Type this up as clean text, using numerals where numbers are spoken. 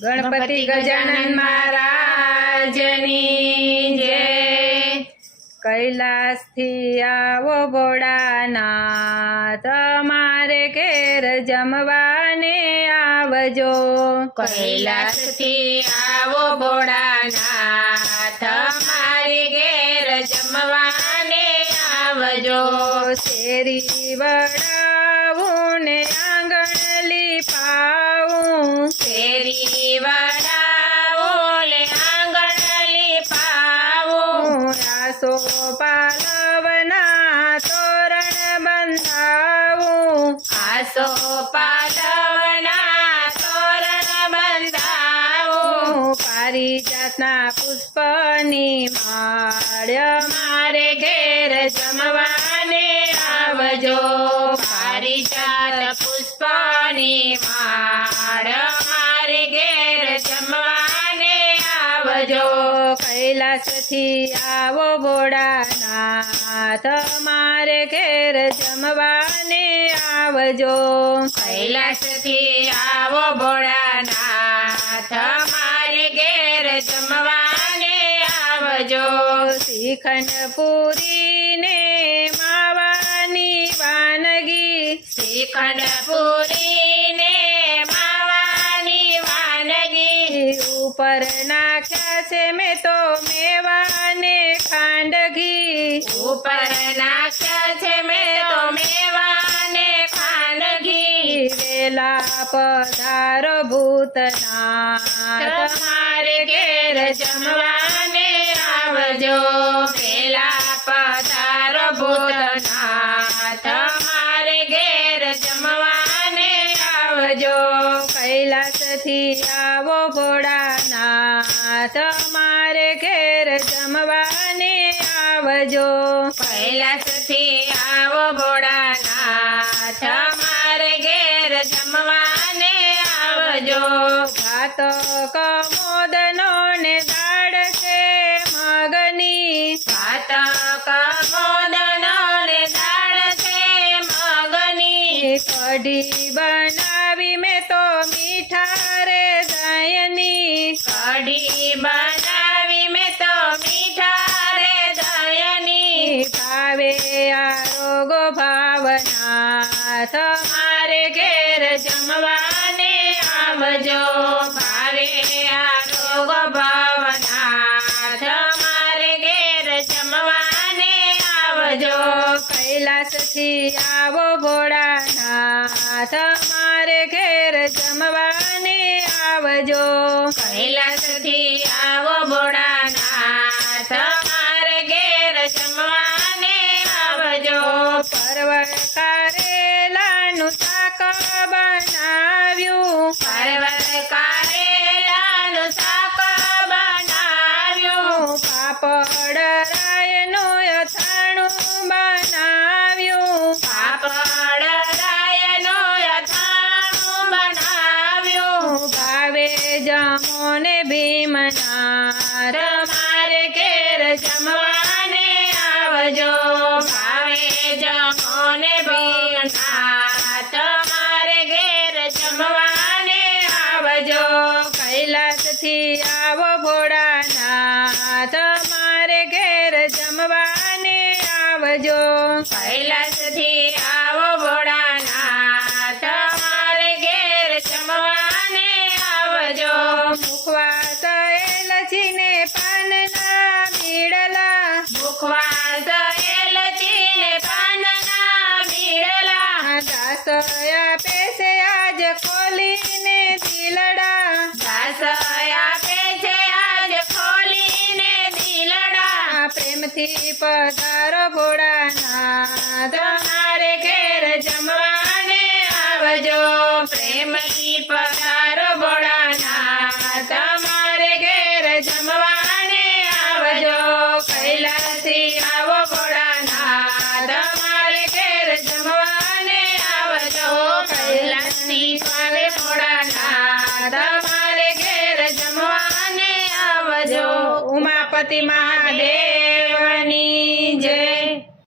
ગણપતિ ગજાનન મહારાજની જય। કૈલાસથી આવો ભોળાનાથ, અમારે ઘેર જમવાને આવજો। કૈલાસથી આવો ભોળાનાથ, અમારે ઘેર જમવાને આવજો। શેરી વડાવું ને આંગણ લીપાવું, શેરી વડાવો લે આંગણ લીપાવું, આસો પાલવના તોરણ બંધાવું, આસો પાલવના તોરણ બંધાવું, પારિજાતના પુષ્પની માળ મારે ઘેર જમવાને આવજો। પારિજાત પુષ્પની માળ મારે ઘેર જમવાને આવજો। કૈલાસથી આવો ભોળાનાથ, અમારે ઘેર જમવાને આવજો। કૈલાસથી આવો ભોળાનાથ, અમારે ઘેર જમવાને આવજો। શ્રીખંડ પૂરી ને માવાની વાનગી, શ્રીખંડ પૂરી ને માવાની વાનગી, ઉપર નાખ્યા છે મેં તો મેવાને ખાંડગી, ઉપર નાખ્યા છે મેં તો મેવાને ખાંડગી। વેલા પધારો ભૂતનાથ, તમારે ઘેર જમવાને આવજો। વેલા પધારો ભૂતનાથ, તમારે ઘેર જમવાને આવજો। કૈલાસથી આવો ભોળાનાથ, અમારે ઘેર જમવાને આવજો। કૈલાસથી આવો ભોળાનાથ, અમારે ઘેર જમવાને આવજો। ભાત કમોદનો ને દાળ છે મગની, ભાત કમોદનો ને દાળ છે મગની, કઢી બનાવી મેં તો મીઠા રે દયની, કઢી બનાવી મેં તો મીઠા રે દયની। ભાવે આરોગો ભાવનાથ, મારે ઘેર જમવાને આવજો। ભાવે આરોગ ભાવનાથ, મારે ઘેર જમવાને આવજો। કૈલાસથી આવો ભોળાનાથ, અમારે ઘેર જમવાને આવજો। કૈલાસથી આવો ભોળાનાથ, મારે ઘેર જમવાને આવજો। પરવળ કારેલાનું શાક બનાવ્યું, પરવળ કારેલાનું શાક બનાવ્યું, પાપડ રાયનું અથાણું બનાવ્યું, પાપડ રાયનું અથાણું બનાવ્યું। ભાવે જમો ને ભીમનાથ, તમારે ઘેર જમવાને આવજો। ભાવે જમો ને ભીમનાથ, તમારે ઘેર જમવાને આવજો। કૈલાસથી આવો ભોળાનાથ, અમારે ઘેર જમવાને આવજો। કૈલાસથી આવો ભોળાનાથ, તમારે ઘેર જમવાને આવજો। મુખવાસ એલચી ને પાનના બીડલા, મુખવાસ એલચી ને પાનના બીડલા, દાસ આપે છે આજ ખોલીને દિલડા, દાસ આપે છે આજ ખોલીને દિલડા। પ્રેમથી પધારો ભોળાનાથ, તમારે ઘેર જમવાને આવજો। પ્રેમથી પધારો ભોળાનાથ, તમારે ઘેર જમવાને આવજો। કૈલાસથી આવો ભોળાનાથ, તમારે ઘેર જમવાને આવજો। કૈલાસથી આવે ભોળાનાથ, તમારે ઘેર જમવાને આવજો। ઉમાપતિ મહાદેવની જય।